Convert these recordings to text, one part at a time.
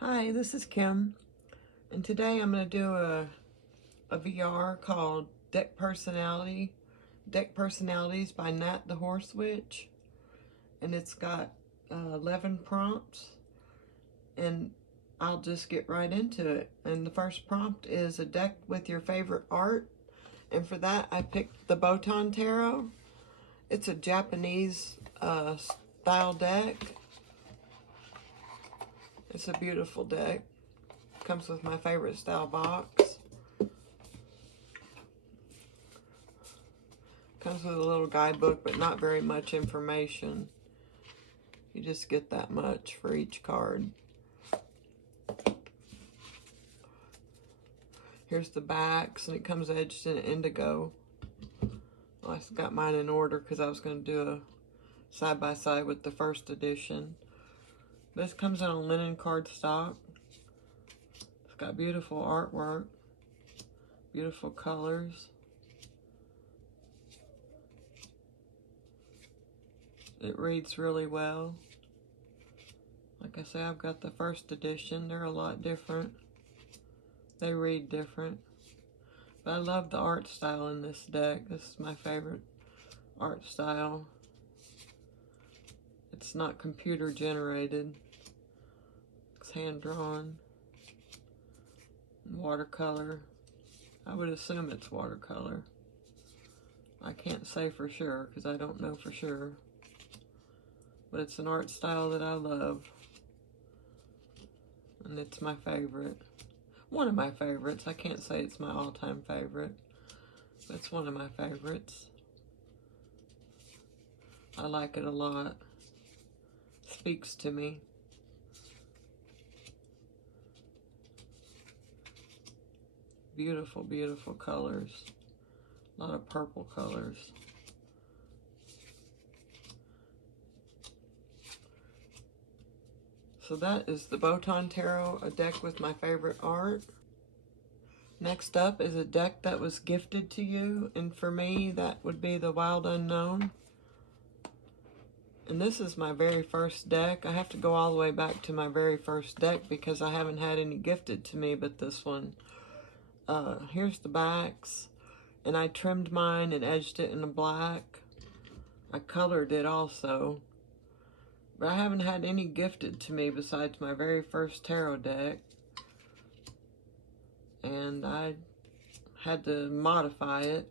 Hi, this is Kim, and today I'm going to do a VR called Deck Personalities by Nat the Horse Witch, and it's got 11 prompts, and I'll just get right into it. And the first prompt is a deck with your favorite art, and for that I picked the Botan Tarot. It's a Japanese style deck. It's a beautiful deck. Comes with my favorite style box. Comes with a little guidebook, but not very much information. You just get that much for each card. Here's the backs, and it comes edged in indigo. Well, I got mine in order because I was going to do a side-by-side with the first edition. This comes in a linen cardstock. It's got beautiful artwork, beautiful colors. It reads really well. Like I say, I've got the first edition. They're a lot different. They read different. But I love the art style in this deck. This is my favorite art style. It's not computer generated. It's hand drawn. Watercolor. I would assume it's watercolor. I can't say for sure because I don't know for sure. But it's an art style that I love. And it's my favorite. One of my favorites. I can't say it's my all-time favorite. But it's one of my favorites. I like it a lot. Speaks to me. Beautiful, beautiful colors. A lot of purple colors. So that is the Botan Tarot, a deck with my favorite art. Next up is a deck that was gifted to you, and for me, that would be the Wild Unknown. And this is my very first deck. I have to go all the way back to my very first deck because I haven't had any gifted to me but this one. Here's the backs, and I trimmed mine and edged it in a black. I colored it also. But I haven't had any gifted to me besides my very first tarot deck. And I had to modify it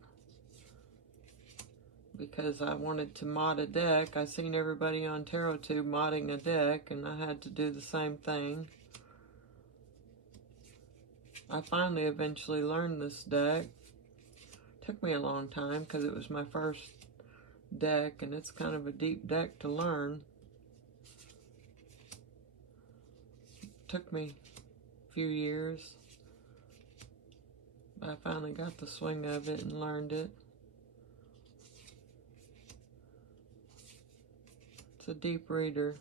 because I wanted to mod a deck. I seen everybody on TarotTube modding a deck, and I had to do the same thing. I finally eventually learned this deck. Took me a long time because it was my first deck, and it's kind of a deep deck to learn. Took me a few years, but I finally got the swing of it and learned it. It's a deep reader.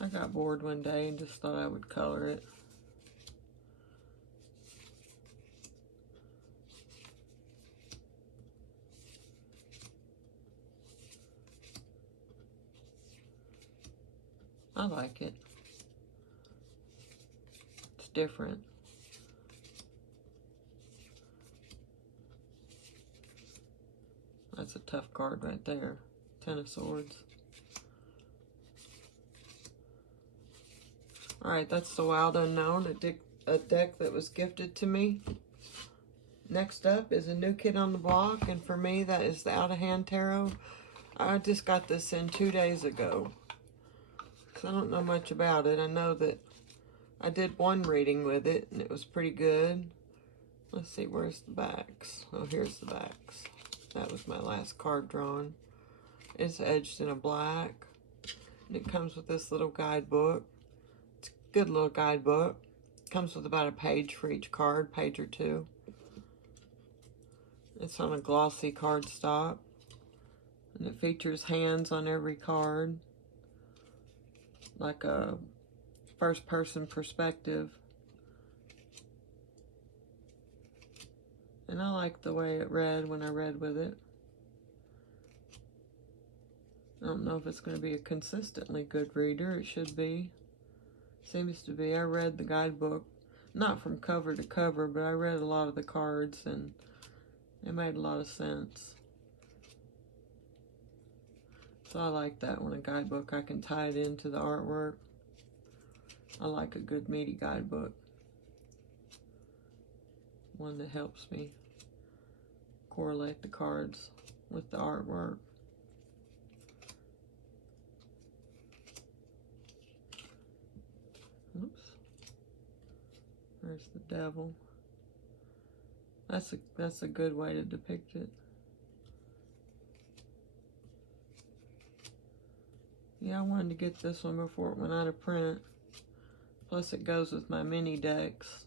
I got bored one day and just thought I would color it. I like it. It's different. That's a tough card right there. Ten of Swords. Alright, that's the Wild Unknown, a deck that was gifted to me. Next up is a new kid on the block, and for me that is the Out of Hand Tarot. I just got this in 2 days ago. I don't know much about it. I know that I did one reading with it, and it was pretty good. Let's see, where's the backs? Oh, here's the backs. That was my last card drawn. It's edged in a black, and it comes with this little guidebook. It's a good little guidebook. It comes with about a page for each card, page or two. It's on a glossy cardstock, and it features hands on every card, like a first-person perspective. And I like the way it read when I read with it. I don't know if it's going to be a consistently good reader. It should be. Seems to be. I read the guidebook, not from cover to cover, but I read a lot of the cards and it made a lot of sense. So I like that when a guidebook, I can tie it into the artwork. I like a good meaty guidebook. One that helps me correlate the cards with the artwork. Oops. There's the devil. That's a good way to depict it. Yeah, I wanted to get this one before it went out of print. Plus it goes with my mini decks.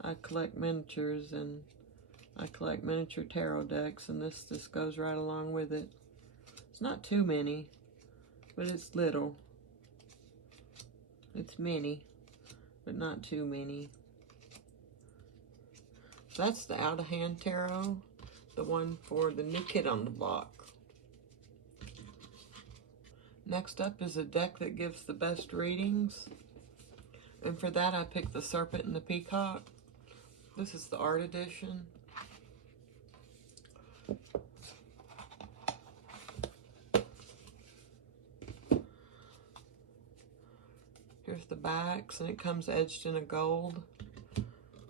I collect miniatures and I collect miniature tarot decks, and this just goes right along with it. It's not too many, but it's little. It's mini, but not too many. So that's the Out of Hand Tarot, the one for the new kid on the block. Next up is a deck that gives the best readings. And for that I picked the Serpent and the Peacock. This is the art edition. Here's the backs, and it comes edged in a gold.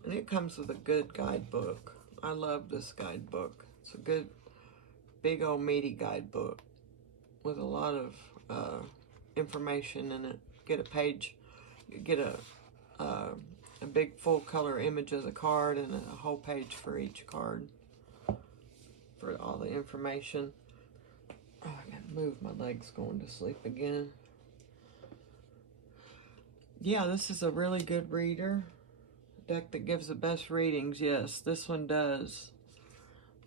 And it comes with a good guidebook. I love this guidebook. It's a good, big old meaty guidebook with a lot of information in it. Get a page, get a big full color image of the card and a whole page for each card for all the information. Oh, I gotta move, my leg's going to sleep again. Yeah, this is a really good reader. Deck that gives the best readings. Yes, this one does.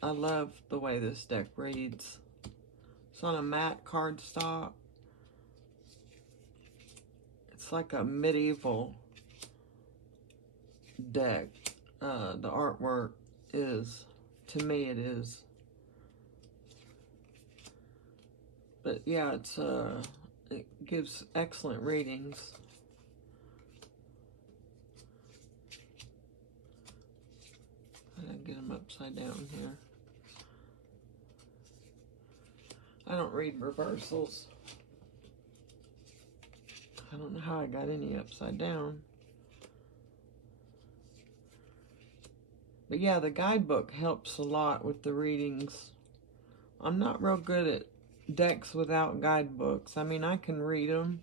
I love the way this deck reads. It's on a matte cardstock. It's like a medieval deck. The artwork is, to me it is. But yeah, it gives excellent readings. I gotta get them upside down here. I don't read reversals. I don't know how I got any upside down. But yeah, the guidebook helps a lot with the readings. I'm not real good at decks without guidebooks. I mean, I can read them,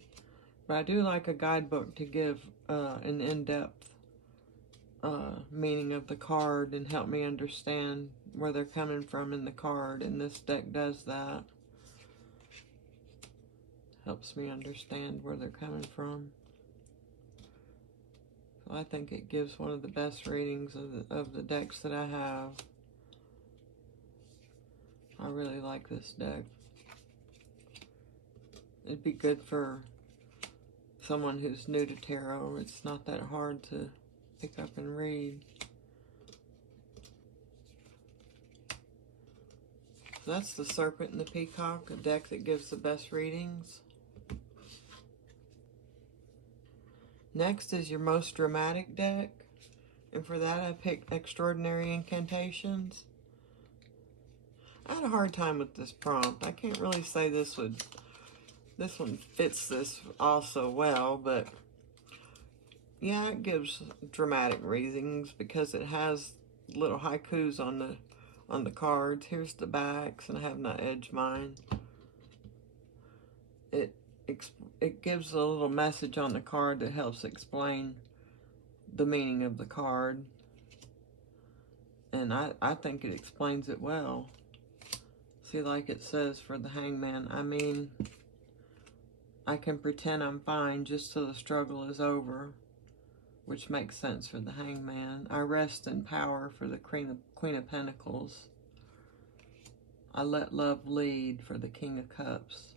but I do like a guidebook to give an in-depth meaning of the card and help me understand where they're coming from in the card, and this deck does that. Helps me understand where they're coming from. So I think it gives one of the best readings of the decks that I have. I really like this deck. It'd be good for someone who's new to tarot. It's not that hard to pick up and read. So that's the Serpent and the Peacock, a deck that gives the best readings. Next is your most dramatic deck, and for that I picked Extraordinary Incantations. I had a hard time with this prompt. I can't really say this one fits this also well, but yeah, it gives dramatic readings because it has little haikus on the cards. Here's the backs, and I have not edged mine. It gives a little message on the card that helps explain the meaning of the card. And I think it explains it well. See, like it says for the Hangman, I mean, I can pretend I'm fine just till the struggle is over, which makes sense for the Hangman. I rest in power for the Queen of Pentacles. I let love lead for the King of Cups.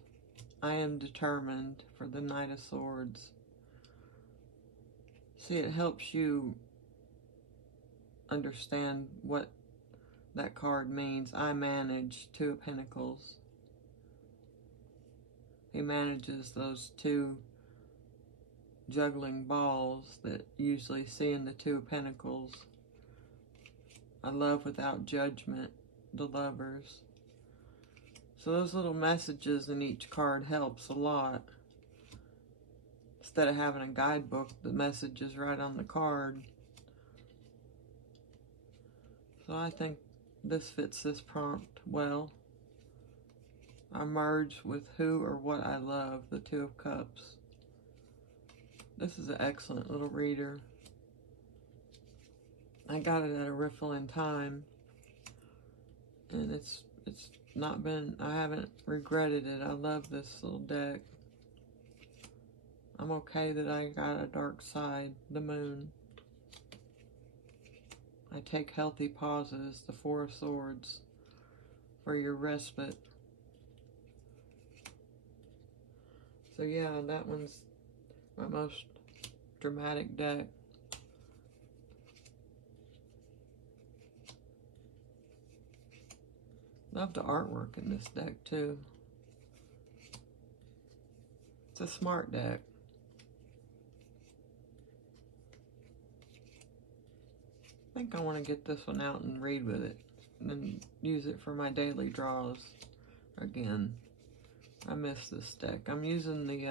I am determined for the Knight of Swords. See, it helps you understand what that card means. I manage Two of Pentacles. manages those two juggling balls that you usually see in the Two of Pentacles. I love without judgment, the Lovers. So those little messages in each card helps a lot. Instead of having a guidebook, the message is right on the card. So I think this fits this prompt well. I merge with who or what I love, the Two of Cups. This is an excellent little reader. I got it at a riffle in time, and it's not been, I haven't regretted it. I love this little deck. I'm okay that I got a dark side, the Moon. I take healthy pauses, the Four of Swords, for your respite. So yeah, that one's my most dramatic deck. Love the artwork in this deck too. It's a smart deck. I think I want to get this one out and read with it, and then use it for my daily draws again. I miss this deck. I'm using the,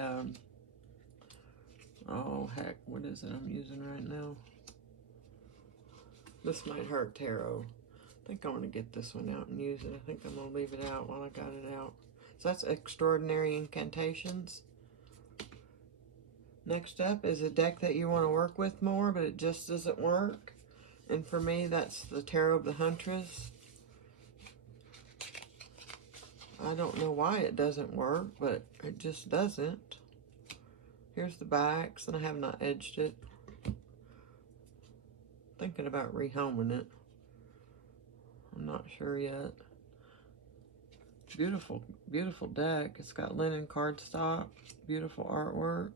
oh heck, what is it I'm using right now? This Might Hurt Tarot. I think I want to get this one out and use it. I think I'm going to leave it out while I got it out. So that's Extraordinary Incantations. Next up is a deck that you want to work with more, but it just doesn't work. And for me, that's the Tarot of the Huntress. I don't know why it doesn't work, but it just doesn't. Here's the backs, and I have not edged it. Thinking about rehoming it. I'm not sure yet. Beautiful, beautiful deck. It's got linen cardstock, beautiful artwork.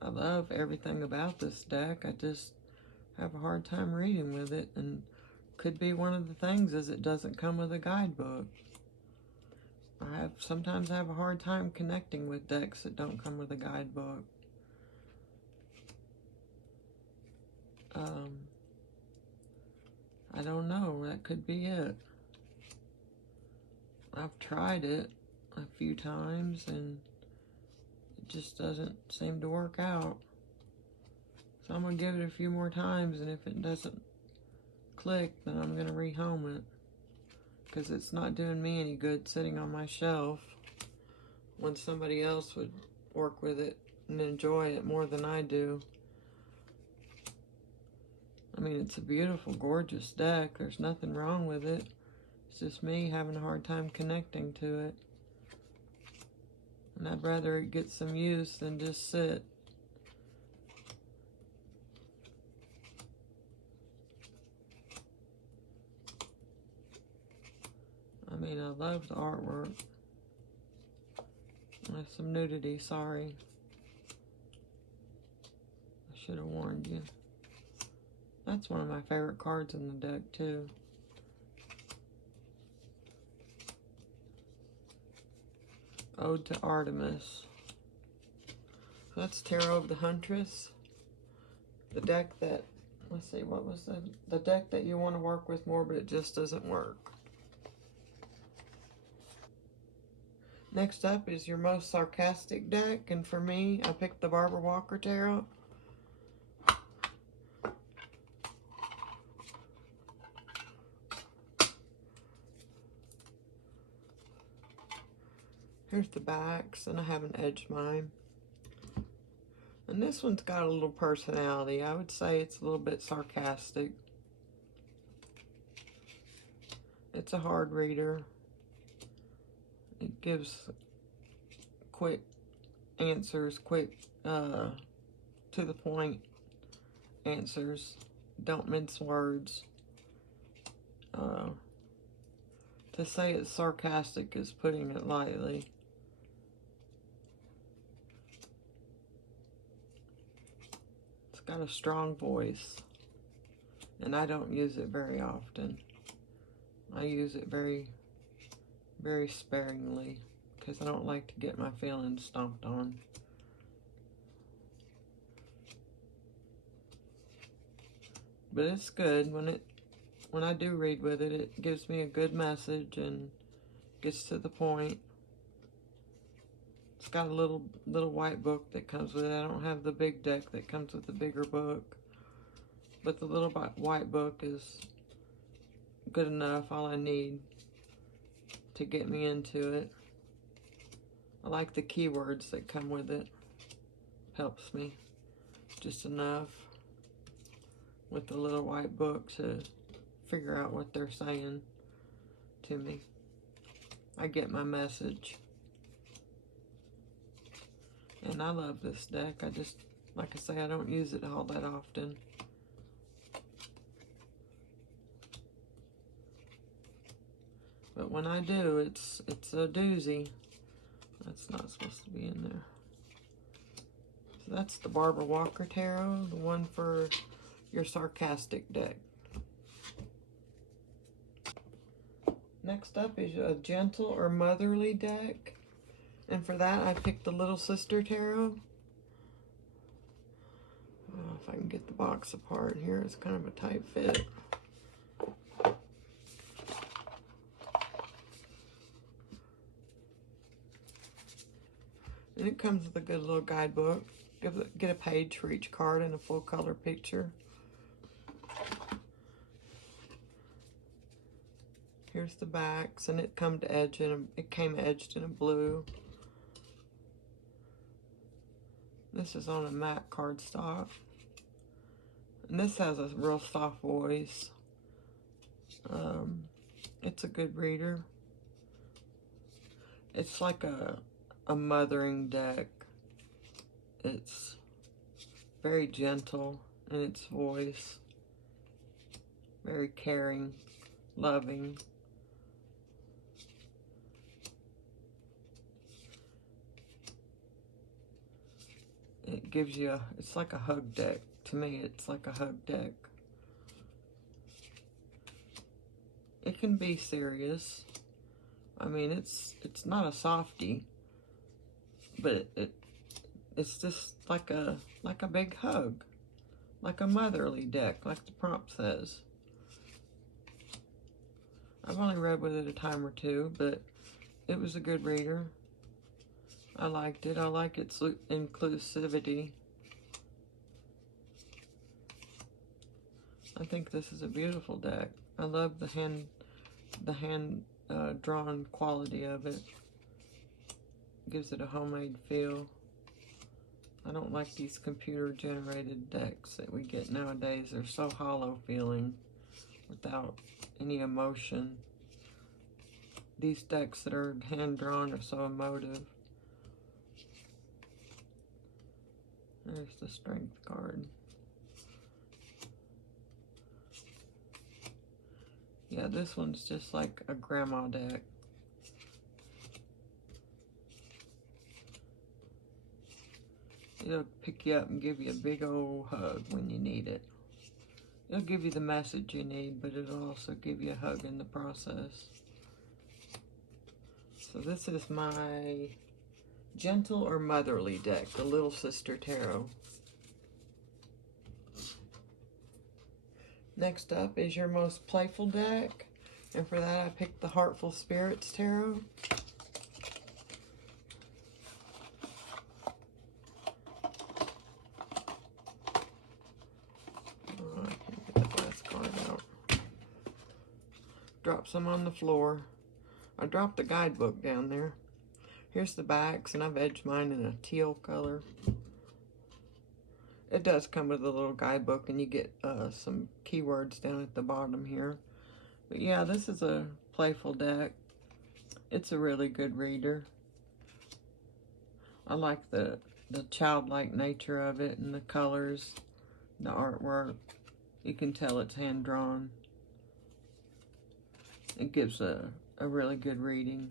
I love everything about this deck. I just have a hard time reading with it, and could be one of the things is it doesn't come with a guidebook. Sometimes I have a hard time connecting with decks that don't come with a guidebook. I don't know, that could be it. I've tried it a few times and it just doesn't seem to work out. So I'm going to give it a few more times, and if it doesn't click, then I'm going to rehome it. Because it's not doing me any good sitting on my shelf when somebody else would work with it and enjoy it more than I do. I mean, it's a beautiful, gorgeous deck. There's nothing wrong with it. It's just me having a hard time connecting to it. And I'd rather it get some use than just sit. I mean, I love the artwork. There's some nudity, sorry. I should have warned you. That's one of my favorite cards in the deck, too. Ode to Artemis. So that's Tarot of the Huntress. The deck that, let's see, what was the deck that you want to work with more, but it just doesn't work. Next up is your most sarcastic deck, and for me, I picked the Barbara Walker Tarot. Here's the backs, and I haven't edged mine. And this one's got a little personality. I would say it's a little bit sarcastic. It's a hard reader. It gives quick answers, quick, to the point answers. Don't mince words. To say it's sarcastic is putting it lightly. It's got a strong voice, and I don't use it very often. I use it very, very sparingly. because I don't like to get my feelings stomped on. But it's good when I do read with it. It gives me a good message and gets to the point. It's got a little white book that comes with it. I don't have the big deck that comes with the bigger book, but the little white book is good enough. All I need to get me into it. I like the keywords that come with it. Helps me just enough with the little white book to figure out what they're saying to me. I get my message. And I love this deck. I just, like I say, I don't use it all that often. But when I do, it's a doozy. That's not supposed to be in there. So that's the Barbara Walker Tarot, the one for your sarcastic deck. Next up is a gentle or motherly deck. And for that, I picked the Little Sister Tarot. If I can get the box apart here, it's kind of a tight fit. And it comes with a good little guidebook. Get a page for each card and a full color picture. Here's the backs, and it came edged in a blue. This is on a matte cardstock. And this has a real soft voice. It's a good reader. It's like a mothering deck. It's very gentle in its voice. Very caring, loving. It gives you it's like a hug deck. To me, it's like a hug deck. It can be serious. I mean, it's not a softie, but it's just like a big hug, like a motherly deck, like the prompt says. I've only read with it a time or two, but it was a good reader. I liked it. I like its inclusivity. I think this is a beautiful deck. I love the hand drawn quality of it. Gives it a homemade feel. I don't like these computer generated decks that we get nowadays. They're so hollow feeling without any emotion. These decks that are hand drawn are so emotive. There's the Strength card. Yeah, this one's just like a grandma deck. It'll pick you up and give you a big old hug when you need it. It'll give you the message you need, but it'll also give you a hug in the process. So this is my gentle or motherly deck, the Little Sister Tarot. Next up is your most playful deck. And for that, I picked the Heartful Spirits Tarot. Oh, I can't get the last card out. Drop some on the floor. I dropped the guidebook down there. Here's the backs, and I've edged mine in a teal color. It does come with a little guidebook, and you get some keywords down at the bottom here. But yeah, this is a playful deck. It's a really good reader. I like the childlike nature of it and the colors, the artwork. You can tell it's hand-drawn. It gives a really good reading.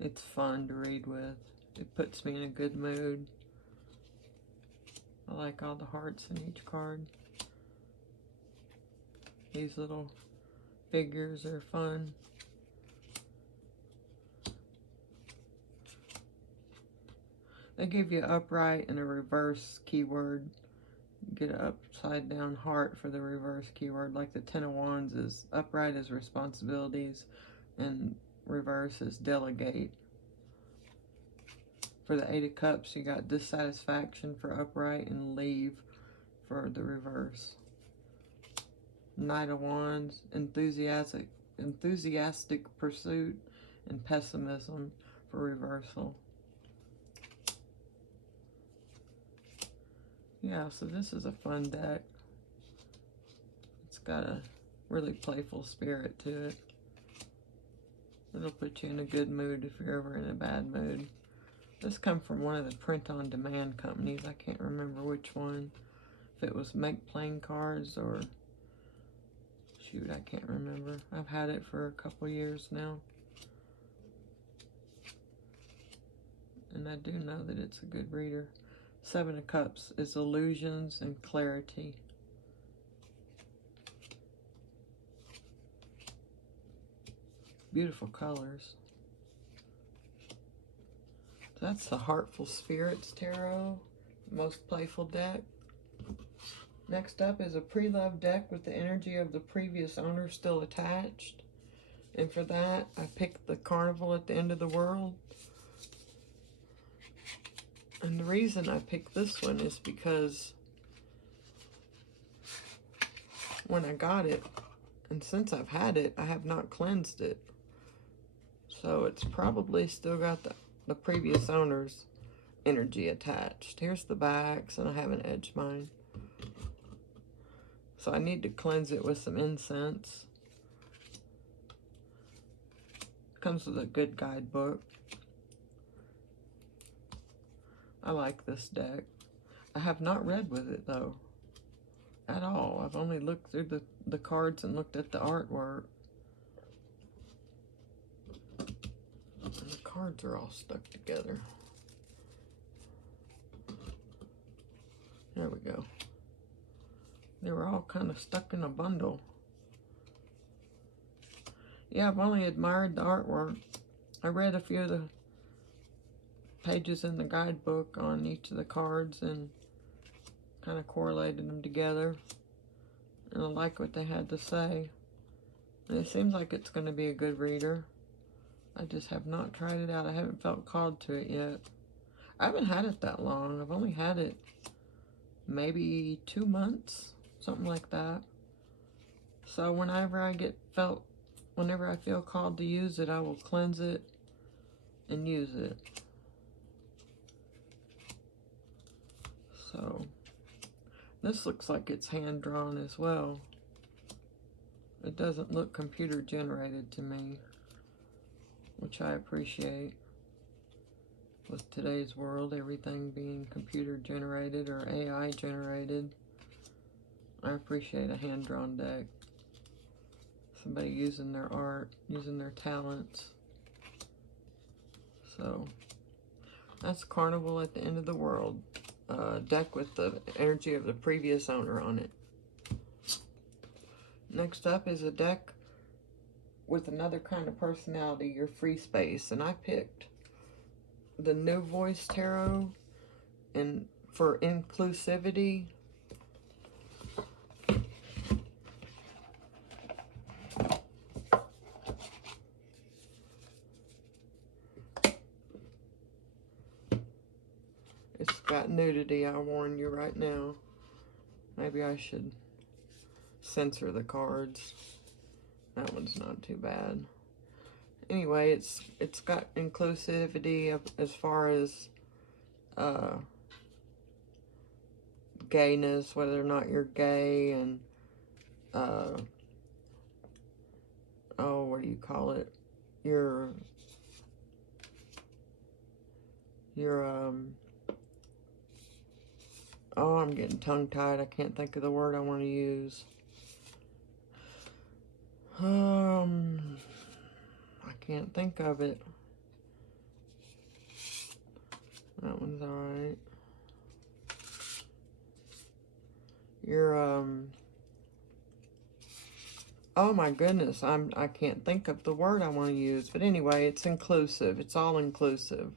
It's fun to read with. It puts me in a good mood. I like all the hearts in each card. These little figures are fun. They give you upright and a reverse keyword. You get an upside down heart for the reverse keyword. Like the Ten of Wands is upright is responsibilities and reverse is delegate. For the Eight of Cups, you got dissatisfaction for upright and leave for the reverse. Knight of Wands, enthusiastic pursuit and pessimism for reversal. Yeah, so this is a fun deck. It's got a really playful spirit to it. It'll put you in a good mood if you're ever in a bad mood. This comes from one of the print-on-demand companies. I can't remember which one. If it was Make Playing Cards or... shoot, I can't remember. I've had it for a couple years now. And I do know that it's a good reader. Seven of Cups is illusions and clarity. Beautiful colors. That's the Heartful Spirits Tarot, most playful deck. Next up is a pre-loved deck with the energy of the previous owner still attached. And for that, I picked the Carnival at the End of the World. And the reason I picked this one is because when I got it, and since I've had it, I have not cleansed it. So it's probably still got the previous owner's energy attached. Here's the backs, and I haven't edged mine. So I need to cleanse it with some incense. Comes with a good guidebook. I like this deck. I have not read with it, though, at all. I've only looked through the cards and looked at the artwork. And the cards are all stuck together. There we go. They were all kind of stuck in a bundle. Yeah, I've only admired the artwork. I read a few of the pages in the guidebook on each of the cards and kind of correlated them together. And I like what they had to say. And it seems like it's going to be a good reader. I just have not tried it out. I haven't felt called to it yet. I haven't had it that long. I've only had it maybe 2 months, something like that. So whenever I feel called to use it, I will cleanse it and use it. So this looks like it's hand drawn as well. It doesn't look computer generated to me, which I appreciate. With today's world, everything being computer generated or AI generated, I appreciate a hand drawn deck. Somebody using their art, using their talents. So that's Carnival at the End of the World. Deck with the energy of the previous owner on it. Next up is a deck with another kind of personality, your free space. And I picked the New Voice Tarot, and for inclusivity. It's got nudity, I warn you right now. Maybe I should censor the cards. That one's not too bad. Anyway, it's got inclusivity as far as gayness, whether or not you're gay, and oh, what do you call it? Your oh, I'm getting tongue-tied. I can't think of the word I want to use. I can't think of it. That one's alright. You're, Oh my goodness, I can't think of the word I want to use. But anyway, it's inclusive. It's all inclusive.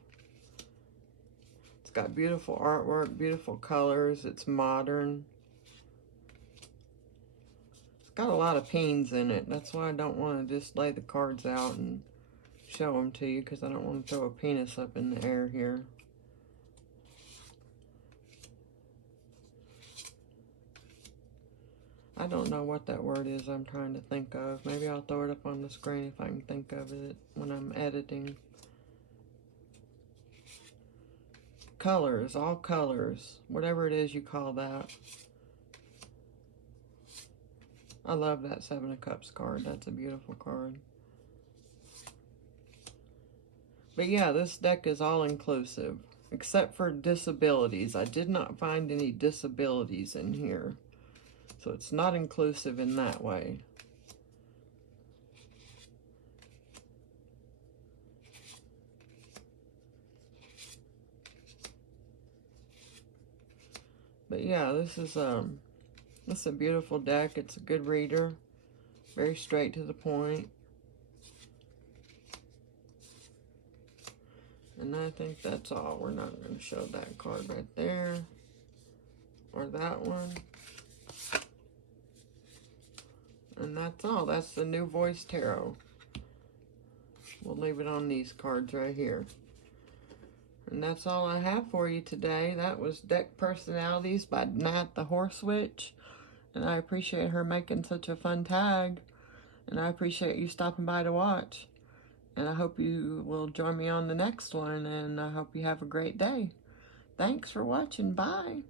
It's got beautiful artwork, beautiful colors. It's modern. It's got a lot of pins in it. That's why I don't want to just lay the cards out and show them to you, because I don't want to throw a penis up in the air here. I don't know what that word is I'm trying to think of. Maybe I'll throw it up on the screen if I can think of it when I'm editing. Colors, all colors, whatever it is you call that. I love that Seven of Cups card. That's a beautiful card. But yeah, this deck is all inclusive, except for disabilities. I did not find any disabilities in here. So it's not inclusive in that way. But yeah, this is a beautiful deck. It's a good reader. Very straight to the point. And I think that's all. We're not going to show that card right there. Or that one. And that's all. That's the New Voice Tarot. We'll leave it on these cards right here. And that's all I have for you today. That was Deck Personalities by Nat the Horse Witch. And I appreciate her making such a fun tag. And I appreciate you stopping by to watch. And I hope you will join me on the next one. And I hope you have a great day. Thanks for watching. Bye.